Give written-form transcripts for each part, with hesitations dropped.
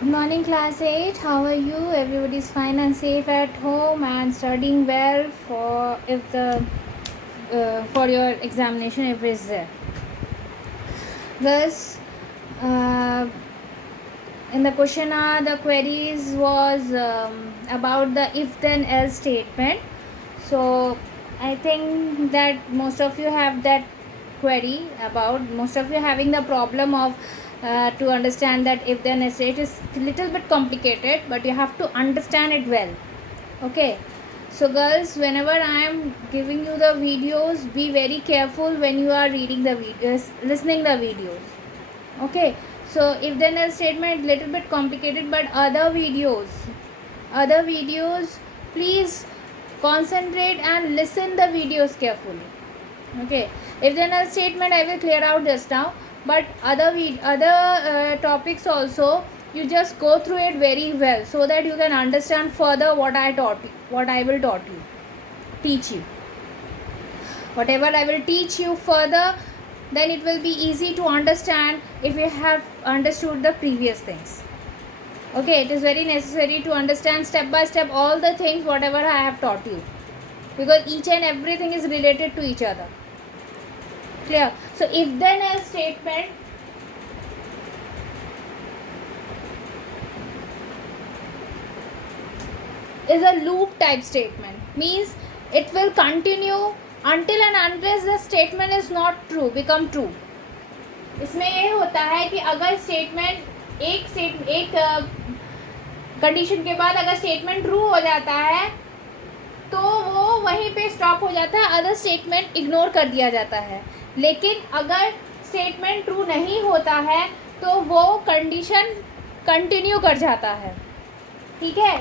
Good morning, class 8. How are you? Everybody is fine and safe at home and studying well for your examination if it's there. Thus, uh, in the question the queries was about the if then else statement. So I think that most of you have that query about, most of you having the problem of to understand that if then else. It is little bit complicated, but you have to understand it well. Okay, so girls, whenever I am giving you the videos, be very careful when you are reading the videos, listening the videos. Okay, so if then else statement little bit complicated, but other videos please concentrate and listen the videos carefully. Okay, if then else statement I will clear out just now, but other topics also, you just go through it very well so that you can understand further what I will teach you. Whatever I will teach you further, then it will be easy to understand if you have understood the previous things. Okay, it is very necessary to understand step by step all the things whatever I have taught you, because each and everything is related to each other. Clear? So if then else statement is a loop type statement, means it will continue until and unless the statement is not true become true. इसमें ये होता है कि अगर statement एक condition के बाद अगर स्टेटमेंट ट्रू हो जाता है तो वो वहीं पे स्टॉप हो जाता है, अदर स्टेटमेंट इग्नोर कर दिया जाता है. लेकिन अगर स्टेटमेंट ट्रू नहीं होता है तो वो कंडीशन कंटिन्यू कर जाता है. ठीक है,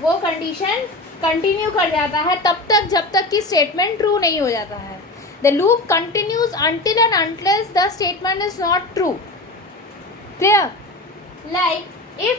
वो कंडीशन कंटिन्यू कर जाता है तब तक जब तक कि स्टेटमेंट ट्रू नहीं हो जाता है. The loop continues until and unless the statement is not true. Clear? Like if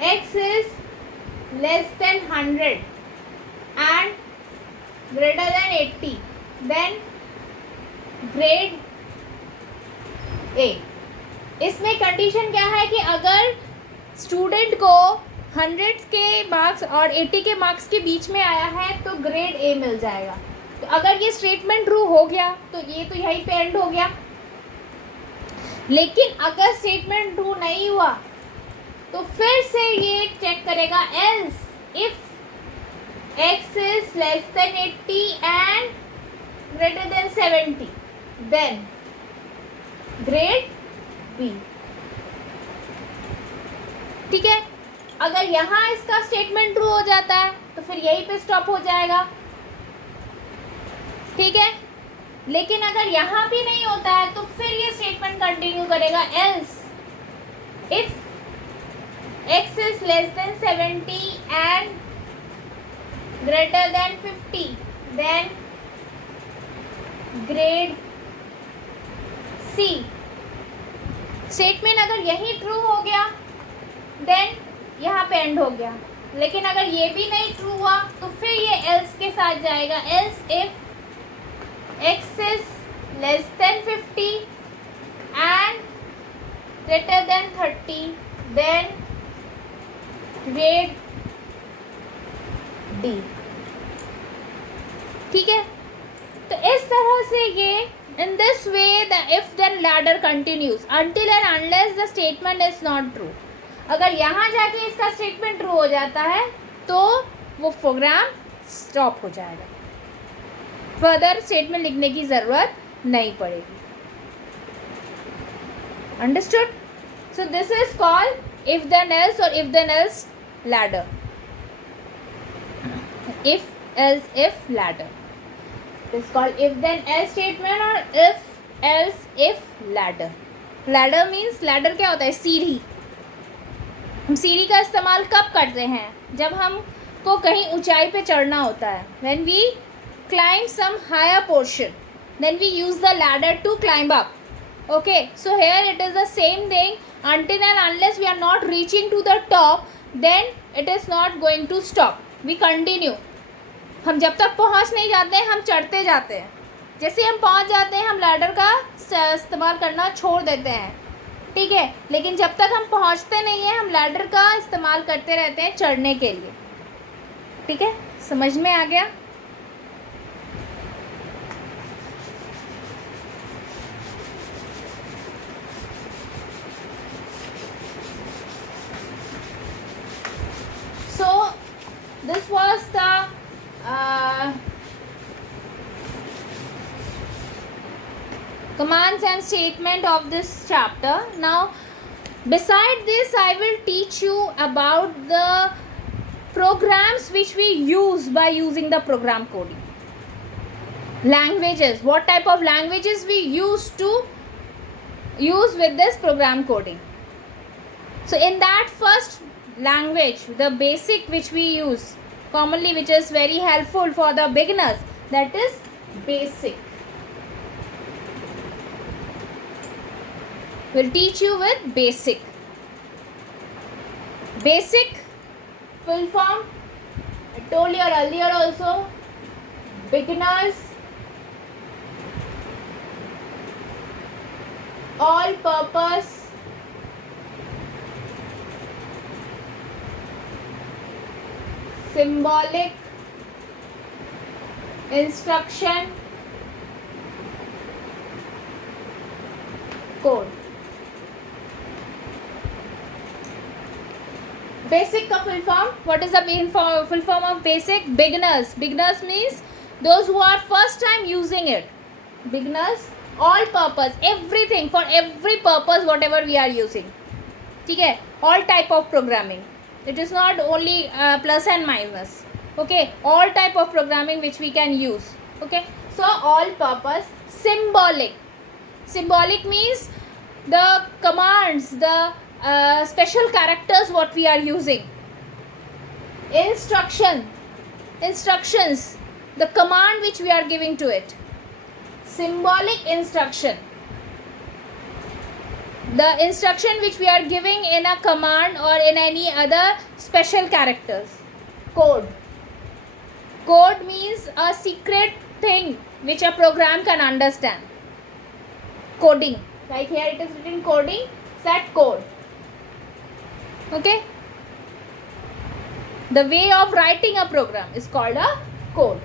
x is less than 100 and greater than 80, then grade A. इसमें कंडीशन क्या है कि अगर स्टूडेंट को 100 के मार्क्स और 80 के मार्क्स के बीच में आया है तो ग्रेड ए मिल जाएगा. तो अगर ये स्टेटमेंट ट्रू हो गया तो ये तो यहीं पे एंड हो गया. लेकिन अगर स्टेटमेंट ट्रू नहीं हुआ तो फिर से ये चेक करेगा else if x is less than 80 and greater than 70, then grade B. ठीक है, अगर यहाँ इसका स्टेटमेंट ट्रू हो जाता है तो फिर यहीं पे स्टॉप हो जाएगा. ठीक है, लेकिन अगर यहाँ भी नहीं होता है तो फिर ये स्टेटमेंट कंटिन्यू करेगा else if x is less than 70 and greater than 50, then grade C. Statement अगर यही ट्रू हो गया देन यहाँ पे एंड हो गया. लेकिन अगर ये भी नहीं ट्रू हुआ तो फिर ये एल्स के साथ जाएगा. Else if x is less than 50 and greater than 30, then grade D. ठीक है, तो इस तरह से ये in this way the if then ladder continues until and unless the statement is not true. अगर यहाँ जाके इसका स्टेटमेंट ट्रू हो जाता है तो वो प्रोग्राम स्टॉप हो जाएगा, फर्दर स्टेटमेंट लिखने की जरूरत नहीं पड़ेगी. Understood? So this is called if then else और if then else ladder. If else if ladder is called if then else statement और if else if ladder. ladder means ladder क्या होता है? सीढ़ी. हम सीढ़ी का इस्तेमाल कब करते हैं? जब हमको कहीं ऊंचाई पे चढ़ना होता है. when we climb some higher portion, then we use the ladder to climb up. Okay, so here it is the same thing. Until and unless we are not reaching to the top, then it is not going to stop. We continue. हम जब तक पहुंच नहीं जाते हैं हम चढ़ते जाते हैं. जैसे हम पहुंच जाते हैं हम लैडर का इस्तेमाल करना छोड़ देते हैं. ठीक है, लेकिन जब तक हम पहुंचते नहीं हैं हम लैडर का इस्तेमाल करते रहते हैं चढ़ने के लिए। ठीक है, समझ में आ गया? So this was the commands and statement of this chapter. Now beside this I will teach you about the programs which we use by using the program coding. Languages, what type of languages we use with this program coding. So in that first language, the basic which we use commonly, which is very helpful for the beginners, that is basic. We'll teach you with basic. Basic full form, I told you earlier also, beginners, all purpose symbolic instruction code. Basic का full form, what is the full form of basic? Beginners. Beginners means those who are first time using it. Beginners, all purpose, everything, for every purpose whatever we are using. ठीक है, all type of programming. It is not only plus and minus. Okay, all type of programming which we can use. Okay, so all purpose. Symbolic. Symbolic means the commands, the special characters what we are using. Instructions, the command which we are giving to it. Symbolic instruction, the instruction which we are giving in a command or in any other special characters. Code means a secret thing which a program can understand. Coding, like here it is written coding, set code. Okay, the way of writing a program is called a code.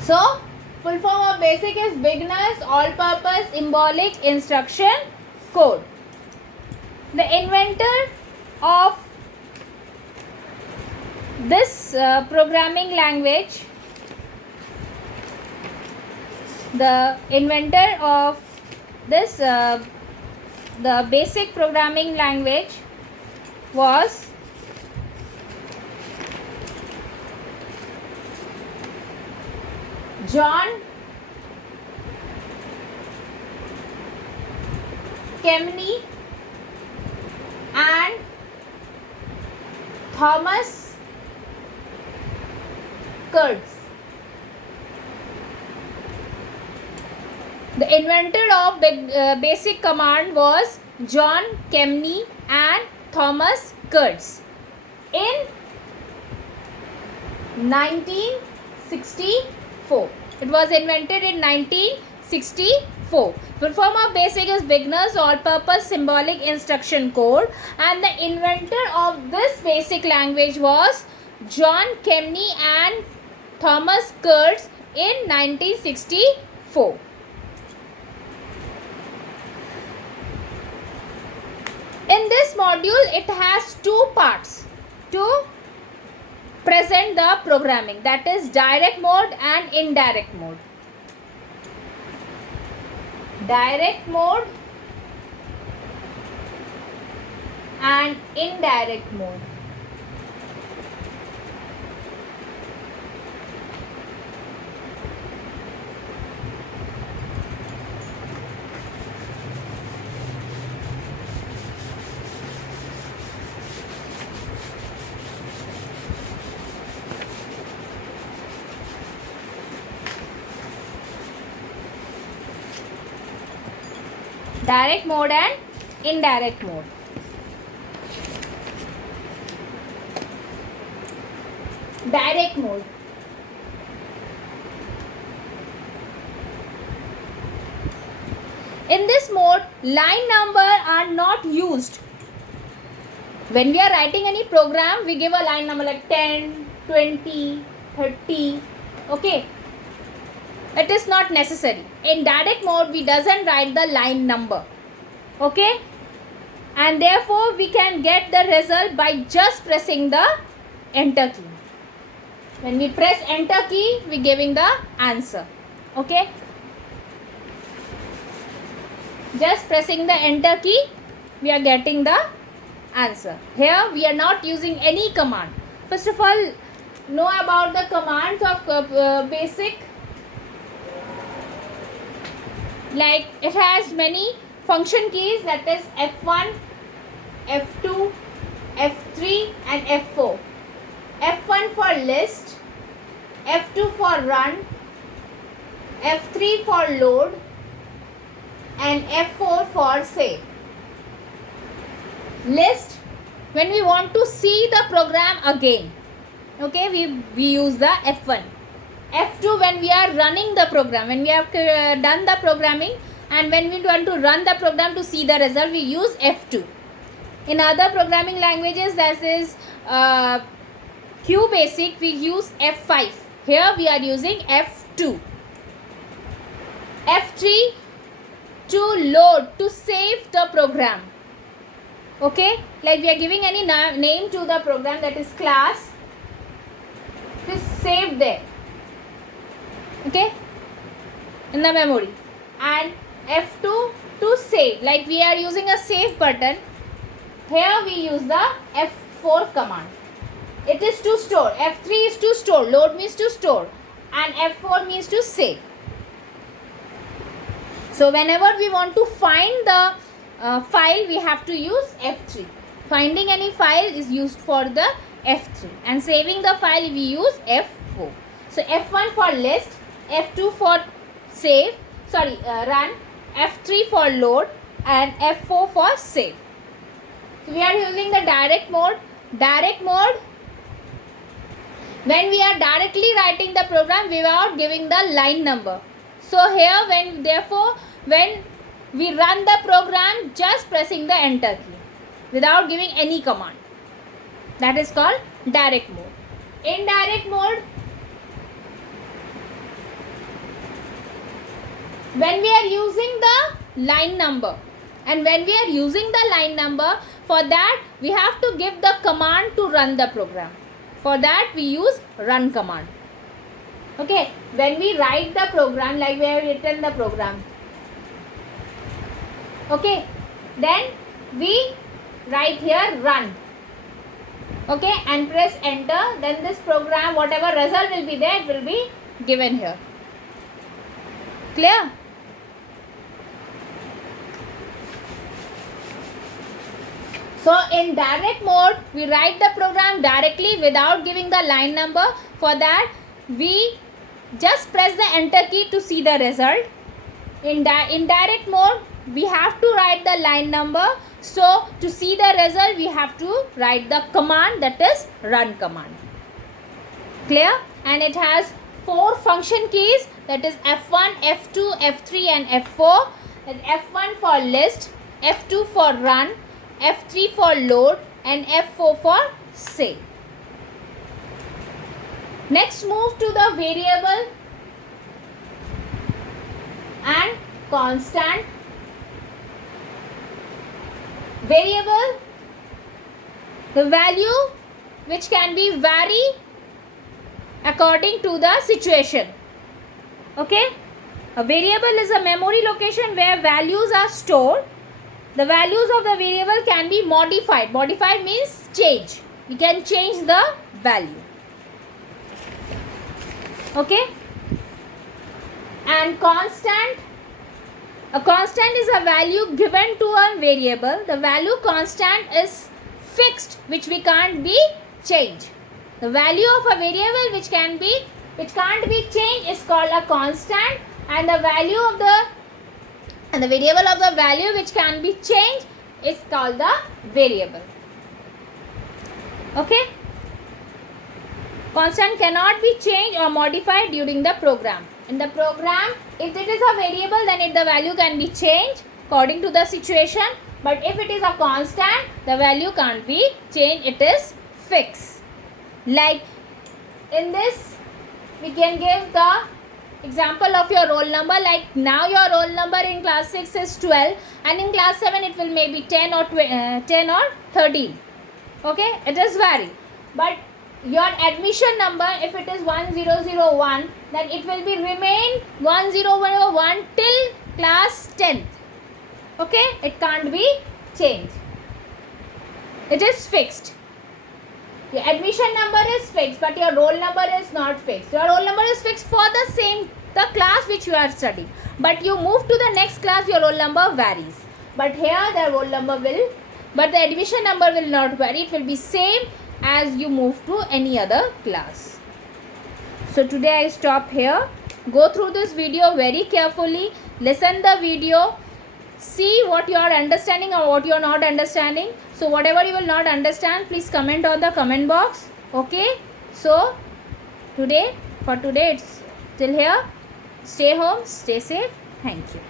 So full form of basic is beginners, all purpose, symbolic, instruction, code. The inventor of this programming language, the inventor of this the basic programming language was John Kemeny and Thomas Kurtz. The inventor of basic command was John Kemeny and Thomas Kurtz in 1964. It was invented in 1964. Full form of basic is beginners, all purpose, symbolic, instruction, code, and the inventor of this basic language was John Kemeny and Thomas Kurtz in 1964. In this module it has two parts to present the programming, that is direct mode and indirect mode. Direct mode and indirect mode. Direct mode and indirect mode. Direct mode. In this mode, line number are not used. When we are writing any program, we give a line number like 10, 20, 30. Okay. It is not necessary. In direct mode, we doesn't write the line number. Okay. And therefore, we can get the result by just pressing the enter key. When we press enter key, we giving the answer. Okay. Just pressing the enter key, we are getting the answer. Here we are not using any command. First of all, know about the commands of basic. Like it has many function keys, that is F1, F2, F3 and F4. F1 for list, F2 for run, F3 for load and F4 for save. List, when we want to see the program again, okay, we use the F1. F2 when we are running the program, when we have done the programming, and when we want to run the program to see the result, we use F2. In other programming languages, that is QBasic, we use F5. Here we are using F2. F3 to load, to save the program. Okay, like we are giving any name to the program, that is class, it is saved there. Okay, in the memory. And F2 to save, like we are using a save button. Here we use the F4 command. It is to store. F3 is to store, load means to store, and F4 means to save. So whenever we want to find the file, we have to use F3. Finding any file is used for the F3, and saving the file we use F4. So F1 for list, F2 for save, run, F3 for load and F4 for save. So we are using the direct mode. Direct mode, when we are directly writing the program without giving the line number. So here when we run the program, just pressing the enter key without giving any command. That is called direct mode. In direct mode, when we are using the line number, and when we are using the line number, for that we have to give the command to run the program. For that we use run command. Okay, when we write the program, like we have written the program, okay, then we write here run, okay, and press enter. Then this program, whatever result will be there, it will be given here. Clear? So in direct mode, we write the program directly without giving the line number. For that, we just press the enter key to see the result. In direct mode, we have to write the line number. So to see the result, we have to write the command, that is run command. Clear? And it has 4 function keys, that is F1, F2, F3 and F4. And F1 for list, F2 for run, F3 for load and F4 for save. Next, move to the variable and constant. Variable, the value which can be vary according to the situation. Okay, a variable is a memory location where values are stored. The values of the variable can be modified. Modified means change. We can change the value. Okay. And constant. A constant is a value given to a variable. The value constant is fixed, which we can't be changed. The value of a variable which can't be changed is called a constant, and the value of the variable of the value which can be changed is called the variable. Okay. Constant cannot be changed or modified during the program. In the program, if it is a variable, then the value can be changed according to the situation. But if it is a constant, the value can't be changed. It is fixed. Like in this, we can give the example of your roll number. Like now your roll number in class 6 is 12, and in class 7 it will maybe 10 or 13. Okay, it is vary. But your admission number, if it is 1001, then it will be remain 1001 till class 10th. Okay, it can't be changed. It is fixed. Your admission number is fixed, but your roll number is not fixed. Your roll number is fixed for the class which you are studying. But you move to the next class, your roll number varies. But here the roll number will, but the admission number will not vary. It will be same as you move to any other class. So today I stop here. Go through this video very carefully. Listen the video. See what you are understanding or what you are not understanding. So whatever you will not understand, please comment on the comment box. Okay. So for today it's till here. Stay home, stay safe. Thank you.